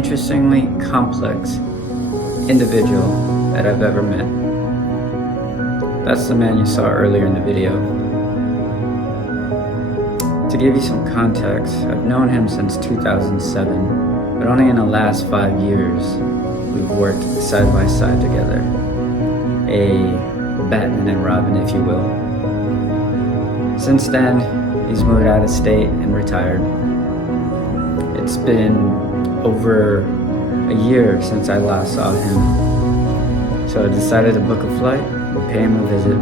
interestingly complex individual that I've ever met. That's the man you saw earlier in the video. To give you some context, I've known him since 2007, but only in the last 5 years we've worked side by side together. A Batman and Robin, if you will. Since then, he's moved out of state and retired. It's been over a year since I last saw him, so I decided to book a flight and pay him a visit.